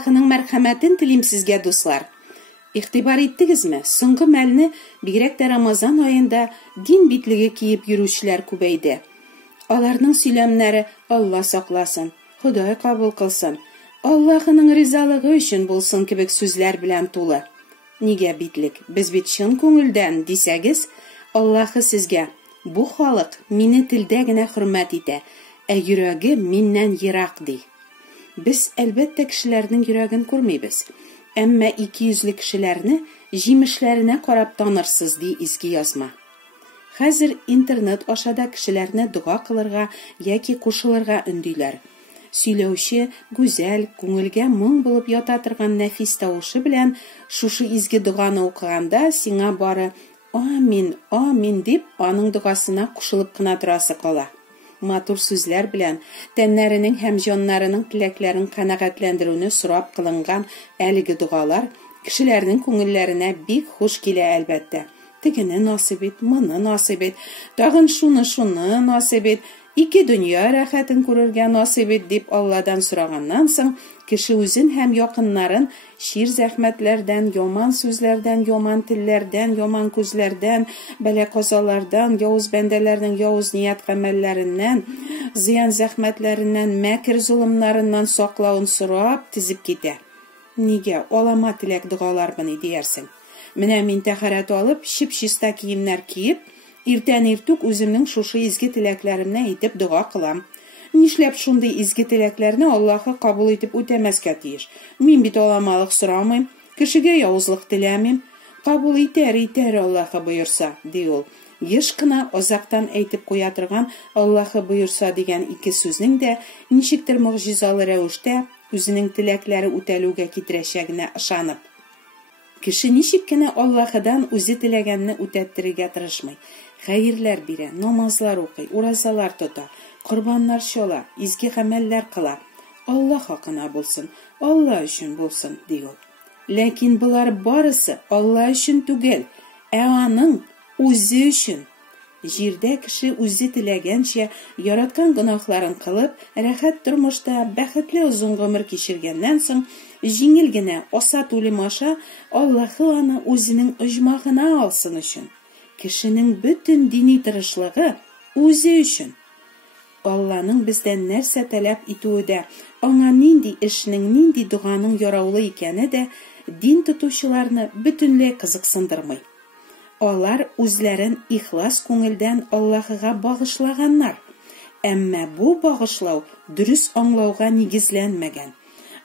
Аллаһының мәрхәмәтен телим сезгә, дуслар. Игътибар иттегезме? Соңгы мәлне, бигрәк тә Рамазан аенда дин битлеге киеп йөрүчеләр күбәйде. Аларның сөйләмнәре Алла сакласын, Ходай кабул кылсын, Аллаһының ризалыгы өчен булсын кебек сүзләр белән тулы. Нигә битлек? Без бит чын күңелдән дисәгез, Аллаһы сезгә: "Бу халык мине телдә генә хөрмәт итә, йөрәге миннән ерак" ди. Без әлбәттә кешеләрнең йөрәген күрмибез, әмма 200 кешеләрне җимешләренә карап танырсыз, ди изге язма. Хәзер интернет ашада кешеләрне дуга кылырга яки кушылырга өндиләр. Сөйләүче гүзәл, күңелгә моң булып ята торган нәфис тавышы белән шушы изге дуганы укыганда сиңа бары "Амин, амин" дип аның дугасына кушылып кына торасы кала. Матур сүзләр белән тәннәренең һәм җаннарының теләкләрен канәгатьләндерүне сорап кылынган әлеге дугалар кешеләрнең күңелләренә бик хуш килә әлбәттә. Тегене насыйп ит, моны насыйп ит, тагын шуны насыйп ит, 2 дөнья рәхәтен күрергә насыйп ит дип Алладан сораганнан соң, кеше үзен һәм якыннарын шир зәхмәтләрдән, яман сүзләрдән, яман телләрдән, яман күзләрдән, бәла-казалардан, явыз бәндәләрнең явыз ният гамәлләреннән, зыян зәхмәтләреннән, мәкер зулымнарыннан саклауын сорап тизеп китә. Нигә алама теләк дугалармын диярсең? Менә мин тәһарәт алып, чип-чиста киемнәр киеп, иртән-иртүк үземнең шушы изге теләкләремне әйтеп дуга кылам. Нишләп шундый изге теләкләрне Аллаһы кабул итеп үтәмәскә тиеш? Мин бит аламалык сорамыйм, кешегә явызлык теләмим. Кабул итәр Аллаһы боерса, ди ул. Еш кына азактан әйтеп куя торган Аллаһы боерса дигән 2 сүзнең дә ничектер мөгъҗизалы рәвештә үзенең теләкләре үтәлүгә китерәчәгенә ышанып. Кеше ничек кенә Аллаһыдан үзе теләгәнне үтәттерергә тырышмый. Хәерләр бирә, намазлар укый, уразалар тота, корбаннар чала, изге гамәлләр кыла. Алла хакына булсын, Алла өчен булсын, ди ул. Ләкин булар барысы Алла өчен түгел, аның үзе өчен. Җирдә кеше үзе теләгәнчә яраткан гынахларын кылып, рәхәт тормышта бәхетле узын гомер кичергәннән соң, җиңел генә асат үлем аша Аллаһы аны үзенең оҗмагына алсын өчен. Кешенең бөтен дини тырышлыгы үзе өчен. Алланың бездән нәрсә таләп итүе, аңа нинди эшнең, нинди дуганың яраулы икәне дә дин тотучыларны бөтенләй кызыксындырмый. Алар үзләрен ихлас күңелдән Аллаһыга багышлаганнар. Әмма бу багышлау дөрес аңлауга нигезләнмәгән.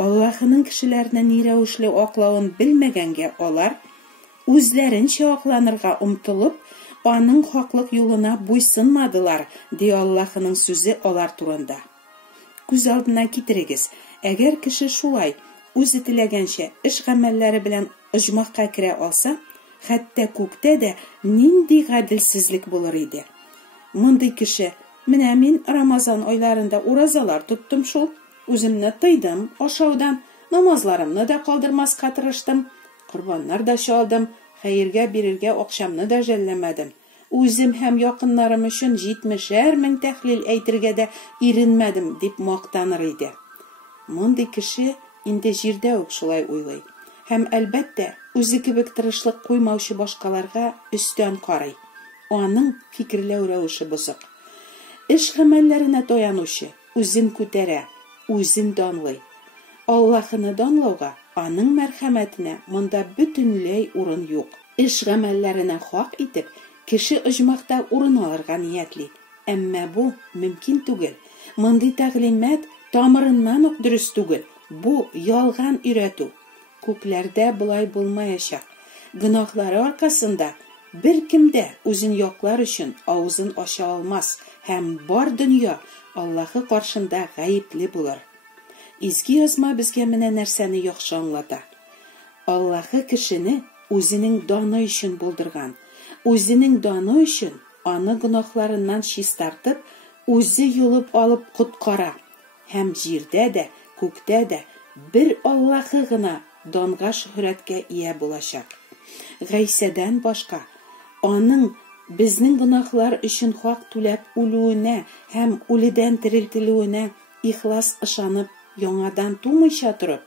Аллаһының кешеләрне ни рәвешле аклавын белмәгәнгә алар үзләренчә акланырга омтылып, аның хаклык юлына буйсынмадылар, ди Аллаһының сүзе алар турында. Күз алдына китерегез, әгәр кеше шулай үзе теләгәнчә эш гамәлләре белән оҗмакка керә алса, хәтта күктә дә нинди гаделсезлек булыр иде. Мондый кеше: "Менә мин Рамазан айларында уразалар тоттым шул, үземне тыйдым ашаудан, намазларымны да калдырмаска тырыштым, корбаннар да чалдым, хәергә бирергә акчамны да жәлләмәдем. Үзем һәм якыннарым өчен 70,000 мең тәхлил әйтергә дә иренмәдем" дип мактаныр иде. Мондый кеше инде җирдә үк шулай уйлый. Һәм әлбәттә, үзе кебек тырышлык куймаучы башкаларга өстән карый. Аның фикерләү рәвеше бозык. Эш гамәлләренә таянучы үзен күтәрә, үзен данлый. Аллаһыны данлауга, аның мәрхәмәтенә монда бөтенләй урын юк. Эш гамәлләренә хак итеп, кеше оҗмакта урын алырга ниятли. Әмма бу мөмкин түгел. Мондый тәгълимат тамырыннан ук дөрес түгел. Бу ялган өйрәтү. Күкләрдә булай булмаячак. Гынахлары аркасында беркем дә үзен яклар өчен авызын ача алмас һәм бар дөнья Аллаһы каршында гаепле булыр. Изге язма безгә менә нәрсәне яхшы аңлата. Аллаһы кешене үзенең даны өчен булдырган. Үзенең даны өчен аны гынахларыннан чистартып, үзе юлып алып коткара. Һәм җирдә дә, күктә дә бер Аллаһы гына данга шөһрәткә ия булачак. Гайсәдән башка, аның безнең гынахлар өчен хак түләп үлүенә һәм үледән терелтелүенә ихлас ышанып, яңадан тумыйча торып,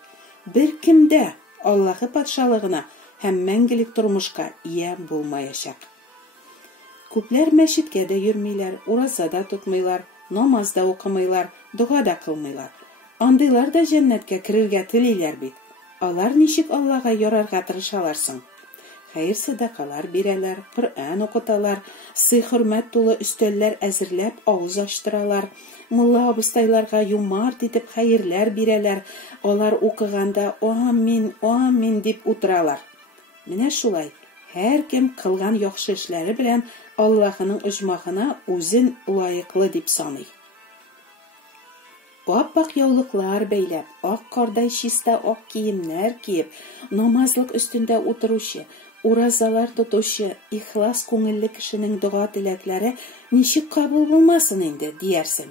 bir kimdә Аллаһы патшалыгына һәм мәңгелек тормышка ия булмаячак. Күпләр мәчеткә дә йөрмиләр, ураза да тотмыйлар, намаз да укымыйлар, дуга да кылмыйлар. Андыйлар да җәннәткә керергә телиләр бит. Алар ничек Аллаһка ярарга тырышалар соң? Хәйр садакалар бирәләр, Коръән укыталар, сый-хөрмәт тулы өстәлләр әзерләп авыз ачтыралар, мулла абыстайларга юмарт итеп хәерләр бирәләр, алар укыганда «Амин, амин» дип утыралар. Менә шулай, һәркем кылган яхшы эшләре белән Аллаһының оҗмахына үзен лаеклы дип саный. Ап-ак яулыклар бәйләп, ак кардай чиста ак киемнәр киеп, намазлык өстендә утыручы, уразалар тотучы, ихлас күңелле кешенең дуга теләкләре ничек кабул булмасын инде, диярсең.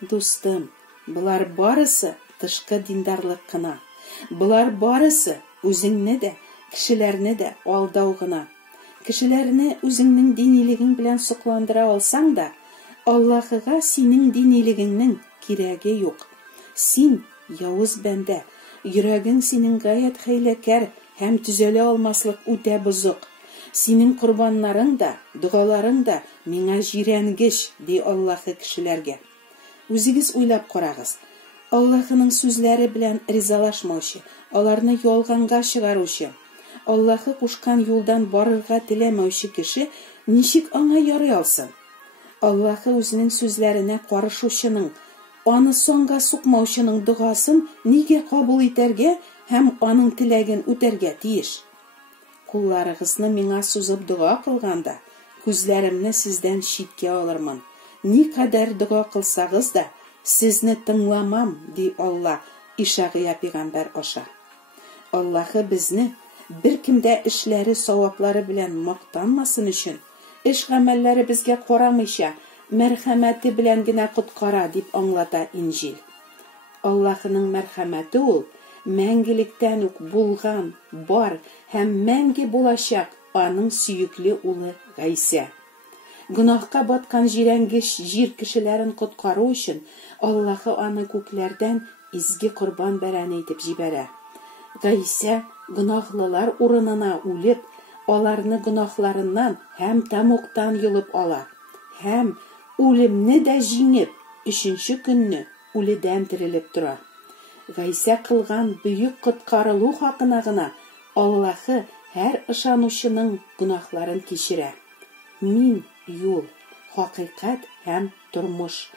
Дустым, булар барысы тышкы диндарлык кына. Булар барысы үзеңне дә, кешеләрне дә алдау гына. Кешеләрне үзеңнең динилегең белән сокландыра алсаң да, Аллаһыга синең динилегеңнең кирәге юк. Син явыз бәндә, йөрәгең синең гаять хәйләкәр һәм төзәлә алмаслык үтә бозык. Синең курбаннарың да, дугаларың да миңа җирәнгеч, ди Аллаһы кешеләргә. Үзегез уйлап карагыз. Аллаһының сүзләре белән ризалашмаучы, аларны ялганга чыгаручы, Аллаһы кушкан юлдан барырга теләмәүче кеше ничек аңа ярый алсын? Аллаһы үзенең сүзләренә карышучының, аны соңга сукмаучының дугасын нигә кабул итәргә һәм аның теләген үтәргә тиеш? Кулларыгызны миңа сузып дуга кылганда, күзләремне сездән читкә алырмын. Никадәр дуга кылсагыз да, сезне тыңламам, ди Алла Ишагыя пәйгамбәр аша. Аллаһы безне беркемдә эшләре, саваплары белән мактанмасын өчен, эш-гамәлләре безгә карамыйча, мәрхәмәте белән генә коткара дип аңлата Инҗил. Аллаһының мәрхәмәте ул мәңгелектән үк булган, бар һәм мәңге булачак аның сөекле улы Гайса. Гөнаһка баткан җирәнгеш җир кешеләрен коткару өчен Аллаһы аны күкләрдән изге корбан бәрәне итеп җибәрә. Гайса гөнаһлылар урынына үлеп, аларны гөнаһларыннан һәм тамуктан йолып ала. Һәм үлемне дә җиңеп, 3нче көнне үледән терелеп тора. Гайса кылган бөек коткарылу хакына гына Аллаһы һәр ышанучының гөнаһларын кичерә. Мин юл, хакыйкать һәм тормыш.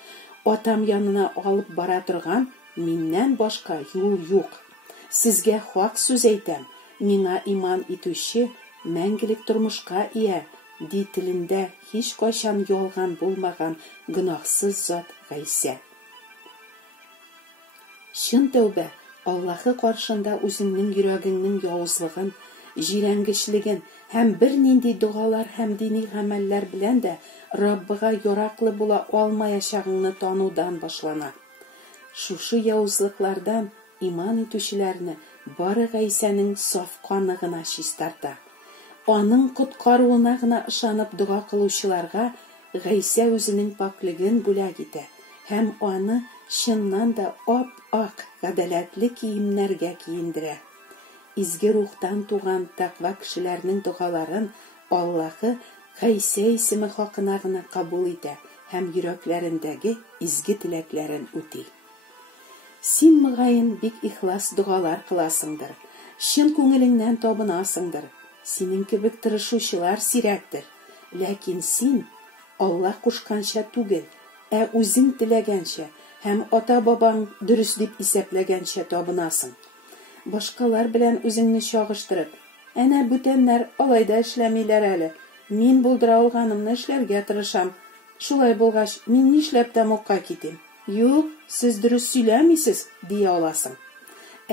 Атам янына алып бара торган миннән башка юл юк. Сезгә хак сүз әйтәм, миңа иман итүче мәңгелек тормышка ия, ди телендә һич кайчан ялган булмаган гөнаһсыз зат Гайса. Чын тәүбә Аллаһы каршында үзеңнең йөрәгеңнең явызлыгын, җирәнгечлеген һәм бернинди дугалар һәм дини гамәлләр белән дә Раббыга яраклы була алмаячагыңны танудан башлана. Шушы явызлыклардан иман итүчеләрне бары Гайсаның саф каны гына чистарта. Аның коткаруына гына ышанып дуга кылучыларга Гайса үзенең паклыгын бүләк итә һәм аны чыннан да ап-ак гадаләтле киемнәргә киендерә. Изге рухтан туган таква кешеләрнең дугаларын Аллаһы Гайса исеме хакына гына кабул итә һәм йөрәкләрендәге изге теләкләрен үти. Син мөгаен бик ихлас дугалар кыласыңдыр, чын күңелеңнән табынасыңдыр. Синең кебек тырышучылар сирәктер, ләкин син Аллаһ кушканча түгел, үзең теләгәнчә һәм ата-бабаң дөрес дип исәпләгәнчә табынасың. Башкалар белән үзеңне чагыштырып, әнә бүтәннәр алай да эшләмиләр әле. Мин булдыра алганымны эшләргә тырышам. Шулай булгач, мин нишләп тамакка китим? Юк, сез дөрес сөйләмисез, дия аласың.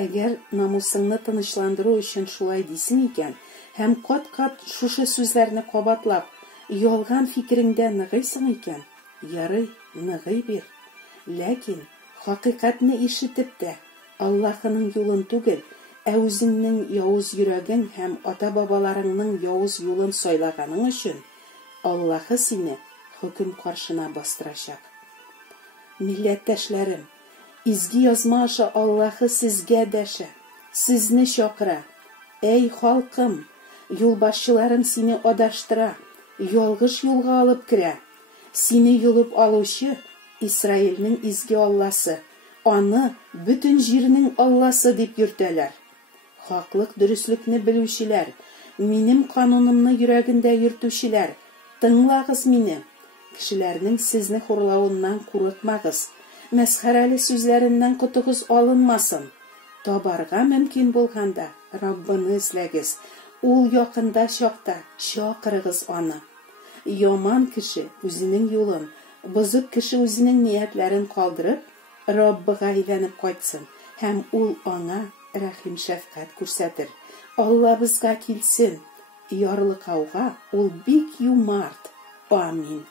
Әгәр намусыңны тынычландыру өчен шулай дисең икән, һәм кат-кат шушы сүзләрне кабатлап, ялган фикереңдә ныгыйсың икән, ярый, ныгый бир. Ләкин хакыйкатьне ишетеп тә Аллаһының юлын түгел, үзеңнең явыз йөрәгең һәм ата-бабаларыңның явыз юлын сайлаганың өчен Аллаһы сине хөкем каршына бастырачак. Милләттәшләрем, изге язма аша Аллаһы сезгә дәшә. Сезне чакыра. Эй, халкым, юлбашчыларың сине адаштыра, ялгыш юлга алып керә. Сине юлып алучы Исраилнең изге Алласы, аны бүтән җирнең Алласы дип йөртәләр. Хаклык, дөреслекне белүчеләр, минем канунымны йөрәгендә йөртүчеләр, тыңлагыз мине. Кешеләрнең сезне хурлавыннан курыкмагыз. Мәсхәрәле сүзләреннән котыгыз алынмасын. Табарга мөмкин булганда Раббыны эзләгез. Ул якында чакта чакырыгыз аны. Яман кеше үзенең юлын, бозык кеше үзенең ниятләрен калдырып, Раббыга әйләнеп кайтсын, һәм ул аңа рәхим шәфкать күрсәтер. Алла безгә килсен. Ярлыкауга ул бик юмарт. Амин.